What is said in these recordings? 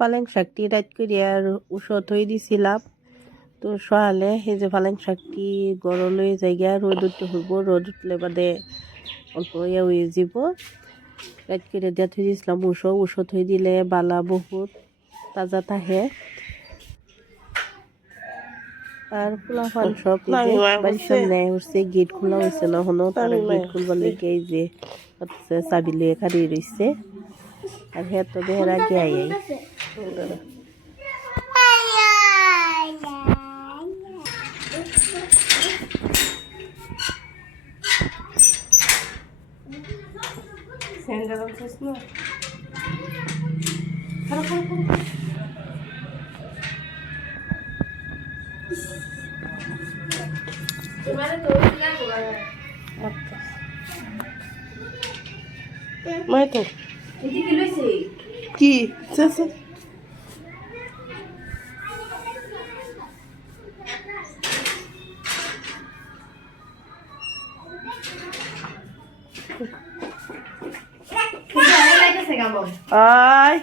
পালেং শাকটি রাত করে আর উষত হয়ে দিছিলাম। তো সকালে সেই যে পালেং শাকটি লয়ে জায়গা রোদ উঠতে হইব রোদ উঠলে বাদে অল্প ইয়ে হয়ে যাব। রাত করে দিয়া থৈ দিছিলাম উষো উষো থৈ দিলে বালা বহুত তাজা থাকে আর খোলা ফান সব বাড়ির সামনে উঠছে গেট খোলা হয়েছে না হনো তার গেট খুলবার লেগে যে হচ্ছে চাবি লিয়ে খাড়িয়ে রয়েছে আর হ্যাঁ তো দেহের আগে আই আই স্যান্ডেল আনছিস না মাই তো কি চাচা আয়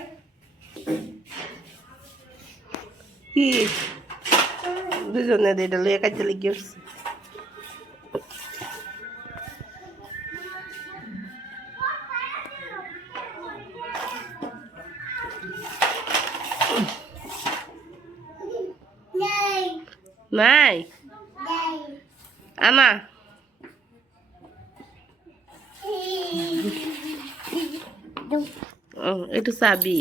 কি দুজনে এটা লইয়া কাজে লেগে উঠছে নাই আনা একটু চাবি।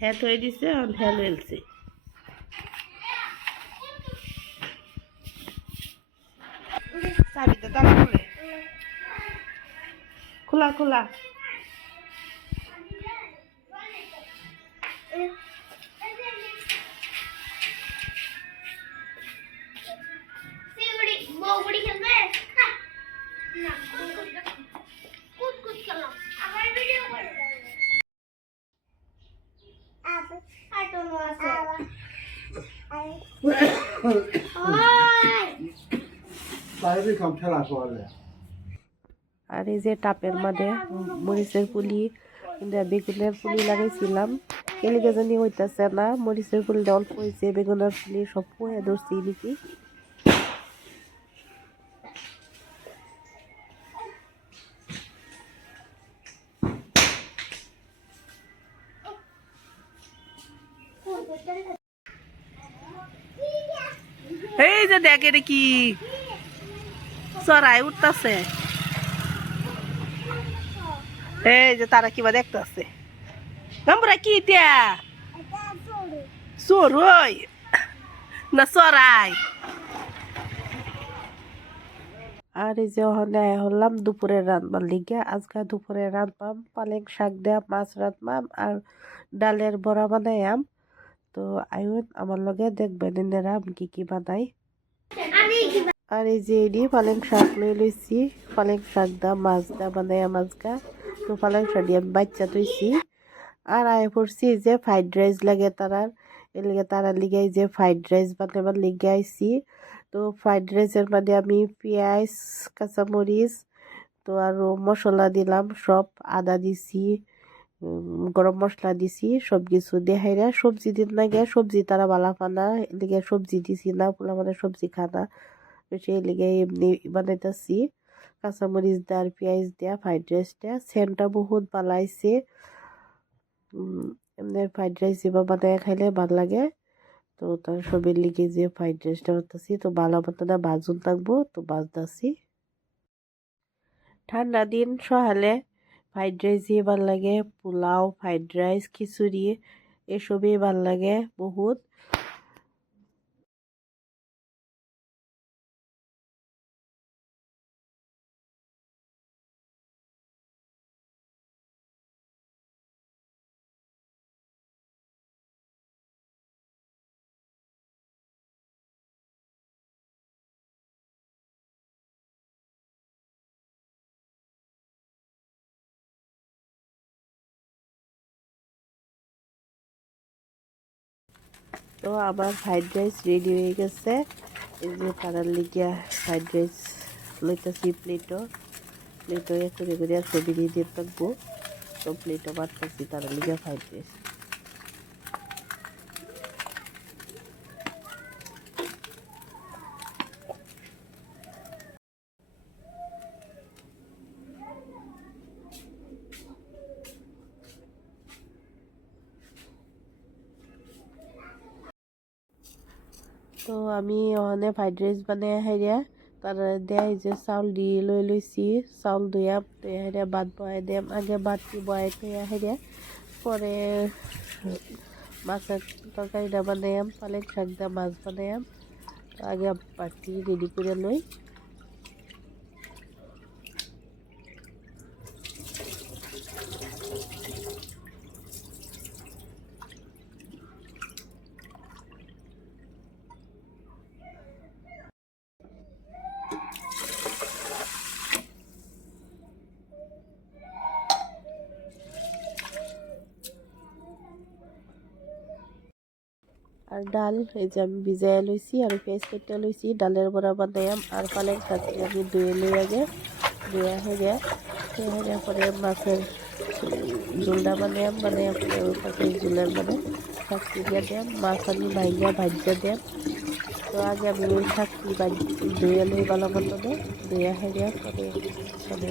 হ্যাঁ থই দিছে আর হ্যাঁ চাবিটা খুলে খোলা। আর এই যে টাপের মাঝে মরিচের পুলি বেগুনের পুলি লাগাইছিলাম। এলিগে জানি হইতাছে না, মরিচের পুলিটা অল্প হয়েছে বেগুনের পুলি সব পুয়ে ধরছি নাকি। এই যে দেখ, এটা কি? চড়াই উঠতেছে। এই যে তারা কিবা দেখতেছে। আমরা কি দিয়া চোর ওই না চড়াই আর এই যে ওখানে হলাম দুপুরে রান্নার লিগে, আজকে দুপুরে রান্নাম, পালেং শাক দেয়া মাছ রান্নাম আর ডালের বড়া বানাইয়াম তো আয়ুন, আমার লগে দেখবেন, এনারা আমি কি কি বানাই। আর এই যে এডি, পালেং শাক লই লইছি। পালেং শাক দা, মাছ দা বানাই মাছগা তো পালেং শাক দিয়ে আমি বাচ্চা তৈছি আর আয় পড়ছি যে ফ্রাইড রাইস লাগে তারার। এর লিগে তারা লিগে যে ফ্রাইড রাইস বানাবার লিগে আইছি। তো ফ্রাইড রাইসের মধ্যে আমি পেঁয়াজ, কাঁচামরিচ, তো আরও মশলা দিলাম, সব আদা দিছি গরম মশলা দিছি সব কিছু দেখাইরা সবজি দিন না গিয়ে সবজি তারা বালা পানা এদিকে সবজি দিছি না, পোলা মানে সবজি খানা। সেই লিগে এমনি বানাইতেছি। কাঁচামরিচ দেওয়া আর পেঁয়াজ দেওয়া ফ্রাইড রাইসটা সেন্টটা বহুত বালাইছে এমনি ফ্রাইড রাইস এবার বানায় খাইলে ভালো লাগে। তো তার সবের লিগে যে ফ্রাইড রাইসটা করতেছি তো ভালো মতো বাজুন থাকব, তো বাজতাছি ঠান্ডা দিন সকালে ফ্রাইড রাইস দিয়ে ভালো লাগে, পোলাও ফ্রাইড রাইস খিচুড়ি, এসবই ভালো লাগে বহুত। তো আমার ফ্রাইড রাইস রেডি হয়ে গেছে। এই যে পাড়ার লিগিয়া ফ্রাইড রাইস লইতেছি প্লেটও। প্লেটও করে করে ছবি দিয়ে দিয়ে থাকব। তো প্লেটও বাড়তেছি তারার লিগিয়া ফ্রাইড রাইস তো ওখানে ফ্রাইড রাইস বানাই হেরিয়া তার দেয় যে চাউল দি লৈ লৈছি, চাউল ধুয়া হেরিয়া ভাত বহাই দিম আগে ভাতটি বহাই তৈয়া হেরিয়া পরে মাছের তরকারিটা বানাইম পালেং শাকটা মাছ বানাইম আগে বাটি রেডি করে লই ডাল, এই যে আমি ভিজাই লইছি আর পেঁয়াজ কেটে লইছি, ডালের বড়া বানাইম আর পালেং শাকটি আমি ধুয়ে লই আগে, ধুয়ে ধুয়ে হেরে পরে মাছের ঝোলটা বানাইম বানাই পরে ওই পাশে ঝোলের মানে শাকটি দিয়ে দিম মাছ আমি ভাইয়া ভাজ্যা দিম তো আগে আমি ওই শাকটি ধুয়ে লই ভালো মতো ধুয়ে হেরে পরে মানে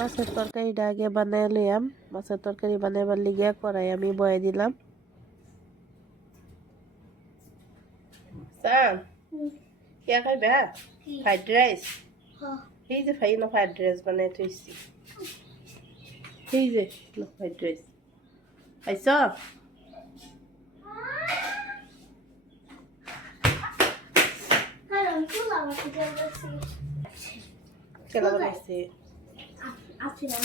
মাছের তরকারিটা আগে বানাই লইয়াম মাছের তরকারি বানাইবার লিগিয়া কড়াই আমি বয়ে দিলাম সাম কে খাইবে কি ফ্রাইড রাইস হ্যাঁ এই যে ফাই না ফ্রাইড রাইস বানাই থইছি এই যে ফ্রাইড রাইস খাইছ কারণ ফুল আমার থেকে বেশি কেলা বানাইছে আছে না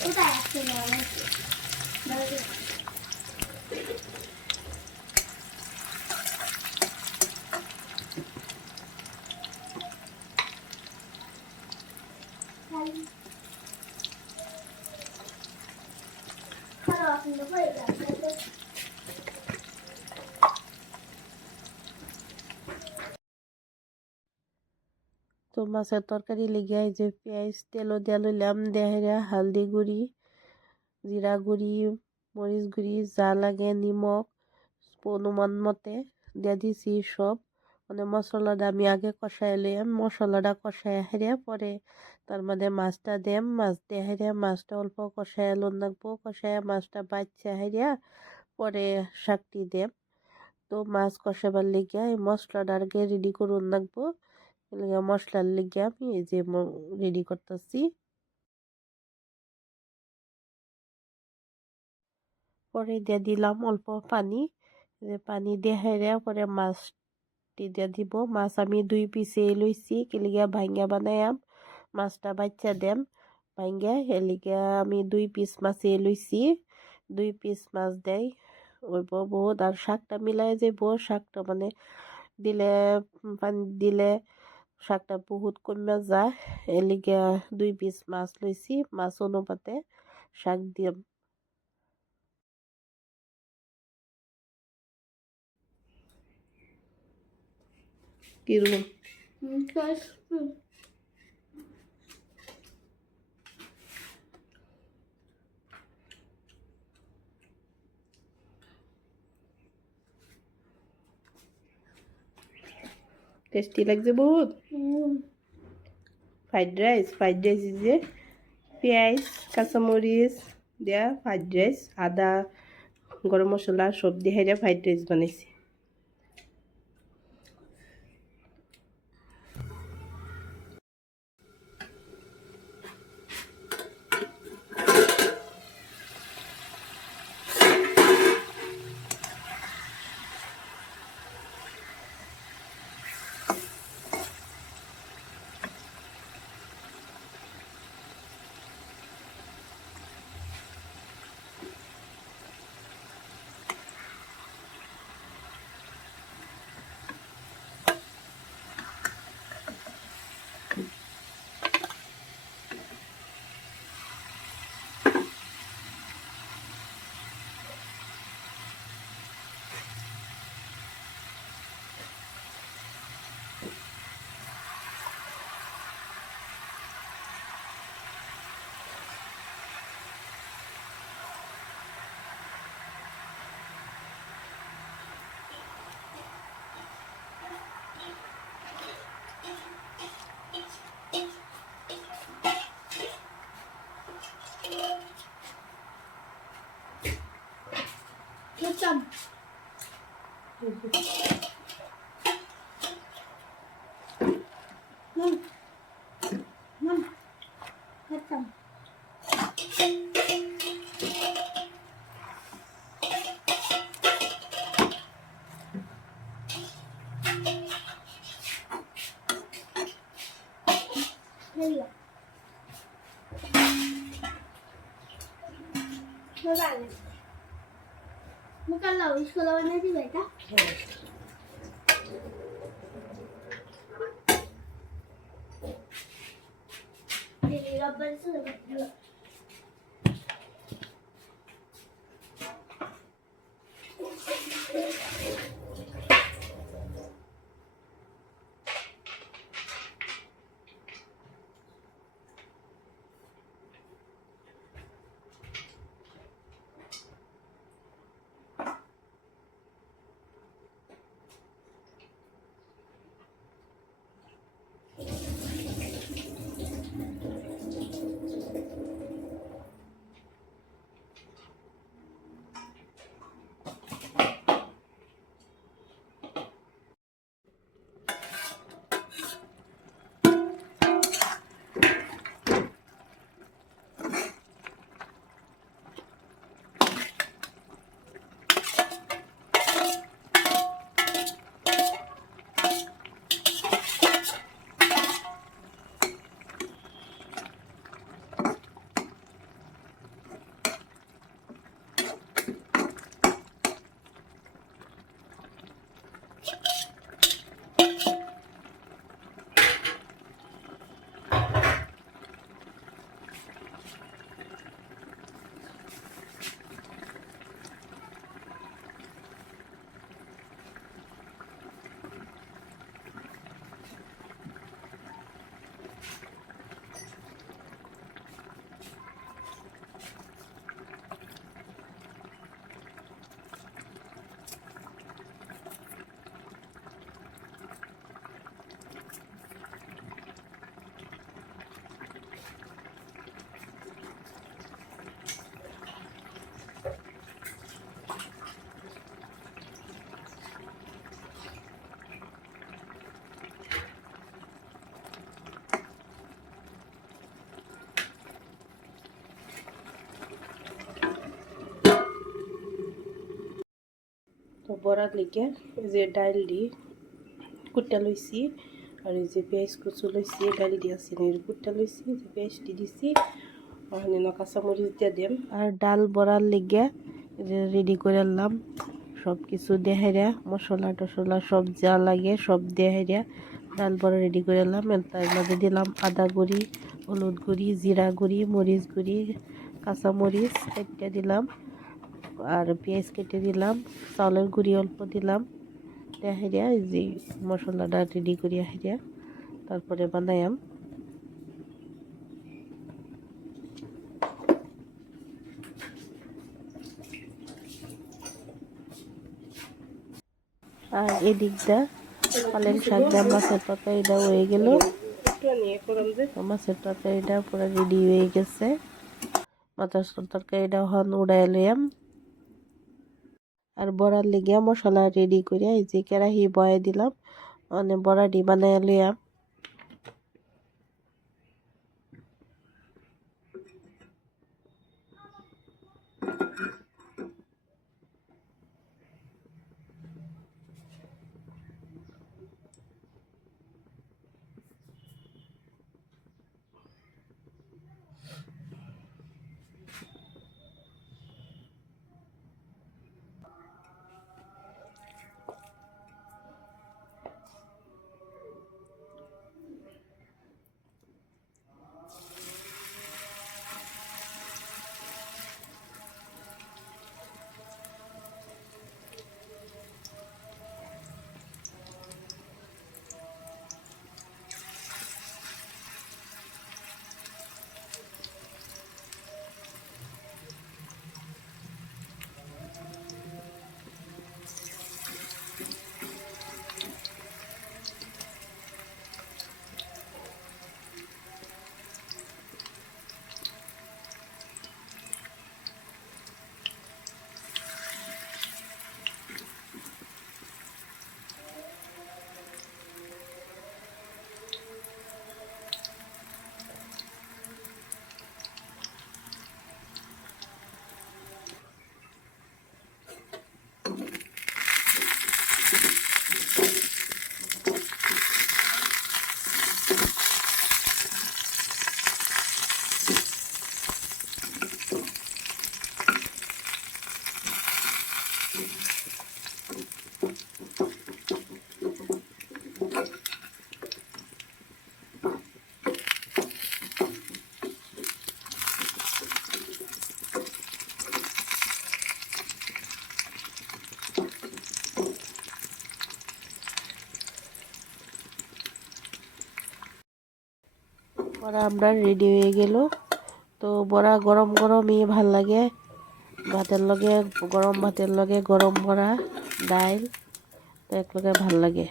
কোথায় আছে না তো মাছের তরকারি লেগে যে পেঁয়াজ তেলও দিয়া লইলাম দেহেরা হালদি গুঁড়ি জিরা গুঁড়ি মরিচ গুঁড়ি, যা লাগে, নিমখ, অনুমান মতে দিয়া দিছি সব মানে মশলাটা আমি আগে কষাই লইয়াম মশলাটা কষাই হেরিয়া পরে তার মধ্যে মাছটা দেম, মাছ দিয়ে হেরিয়া মাছটা অল্প কষাই লোন রাখব কষাই মাছটা বাচ্চা হেরিয়া পরে শাকটি দেম। তো মাছ কষাবার লেগে এই মশলাটা আগে রেডি করুন রাখব মশলার লেগে আমি এই যে রেডি করতেছি। পরে দিয়ে দিলাম অল্প পানি। পানি দিয়ে হেরে পরে মাছটি দিয়ে দিব। মাছ আমি দুই পিসে লইছি কিলিগা ভাঙ্গা বানায়াম। মাছটা বাচ্চা দেম ভাঙ্গা এলিগা আমি দুই পিস মাছে লইছি, দুই পিস মাছ দেয় ওইব বহুত, আর শাকটা মিলাই যাব শাকটা মানে দিলে, পানি দিলে শাকটা বহুত কমে যায় এলিগে দুই পিস মাছ লইছি মাছ অনুপাতে শাক দিম। কীরকম টেস্টি লাগছে বহুত। ফ্রাইড রাইস ফ্রাইড রাইস যে পেঁয়াজ কাঁচামরিচ দেয়া ফ্রাইড রাইস আদা গরম মশলা সব দিয়ে ফ্রাইড রাইস বানাইছি। 요점? Mira la solo en la bicicleta. Thank you. তো বড়ার লিগে যে ডাইল দি কুটটা লইছি আর এই যে পেঁয়াজ কুচু লইছি ডাইল দি আছে এর কুটটা লইছি যে পেঁয়াজ দি দিছি। ন কাঁচামরিচ দিয়ে দিম। আর ডাল বড়ার লিগে রেডি করে আনলাম সব কিছু দেহেরা মশলা টশলা সব যা লাগে সব দেহেরা ডাল বড়া রেডি করে আনলাম তার মধ্যে দিলাম আদা গুঁড়ি, হলুদ গুঁড়ি জিরা গুঁড়ি মরিচ গুঁড়ি কাঁচামরিচ কেটে দিলাম আর পেঁয়াজ কেটে দিলাম, চাউলের গুঁড়ি অল্প দিলাম। হেরিয়া, এই যে মশলাটা রেডি করিয়া হেরিয়া, তারপরে বানায়াম আর এদিকটা পালেং শাক দিয়ে মাছের তরকারিটা হয়ে গেল। মাছের তরকারিটা পুরো রেডি হয়ে গেছে। মাছের তরকারিটা হন উড়াই লইয়াম। আর বড়ার লেগে মশলা রেডি করে এই যে কেরাহি বয়ে দিলাম। মানে বড়াটি বানাই লইয়াম বড়া আমরা রেডি হয়ে গেল। তো বড়া গরম গরম ইয়ে ভালো লাগে। ভাতের লগে গরম ভাতের লগে গরম বড়া ডাইল তো একলগে ভালো লাগে।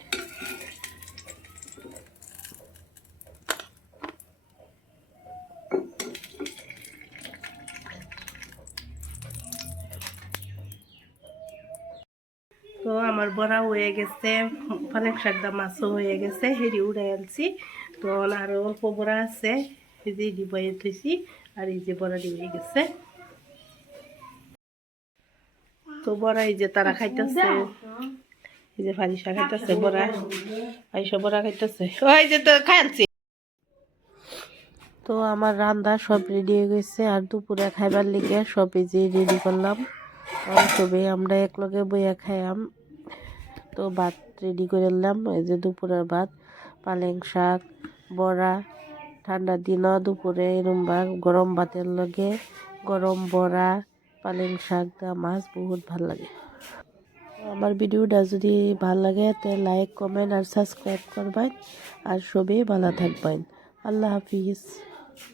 তো আমার বড়া হয়ে গেছে অনেক শাকদা মাছও হয়ে গেছে হেরি উড়ে আনছি। তো আরও অল্প বড়া আছে এই যে ডিবাইয়ে থইছি আর এই যে বড়া ডিবাই গেছে। তো বড়া এই যে তারা খাইতেছে। এই যে ফারিসা খাইতেছে, বড়া। আইসা বড়া খাইতেছে। ওই যে তো খাইছি তো আমার রান্না সব রেডি হয়ে গেছে, আর দুপুরে খাইবার লিগে সব এই যে রেডি করলাম। আর সবে আমরা একলগে বইয়া খাইয়াম। তো ভাত রেডি করে নিলাম, এই যে দুপুরের ভাত। পালেং শাক, বড়া ঠান্ডার দিনও দুপুরে এরম ভাত, গরম ভাতের লগে গরম বড়া পালেং শাক দা মাছ বহুত ভালো লাগে। আমার ভিডিওটা যদি ভালো লাগে, তে লাইক কমেন্ট আর সাবস্ক্রাইব করবেন আর সবে ভালো থাকবেন আল্লাহ হাফিজ।